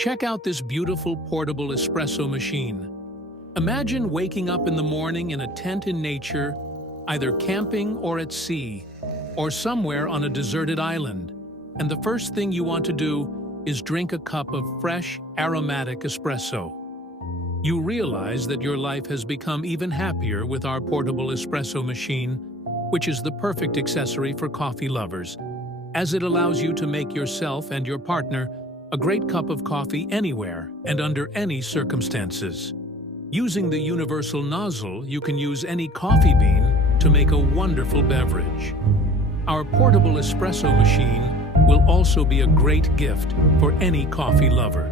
Check out this beautiful portable espresso machine. Imagine waking up in the morning in a tent in nature, either camping or at sea, or somewhere on a deserted island, and the first thing you want to do is drink a cup of fresh, aromatic espresso. You realize that your life has become even happier with our portable espresso machine, which is the perfect accessory for coffee lovers, as it allows you to make yourself and your partner a great cup of coffee anywhere and under any circumstances. Using the universal nozzle, you can use any coffee bean to make a wonderful beverage. Our portable espresso machine will also be a great gift for any coffee lover.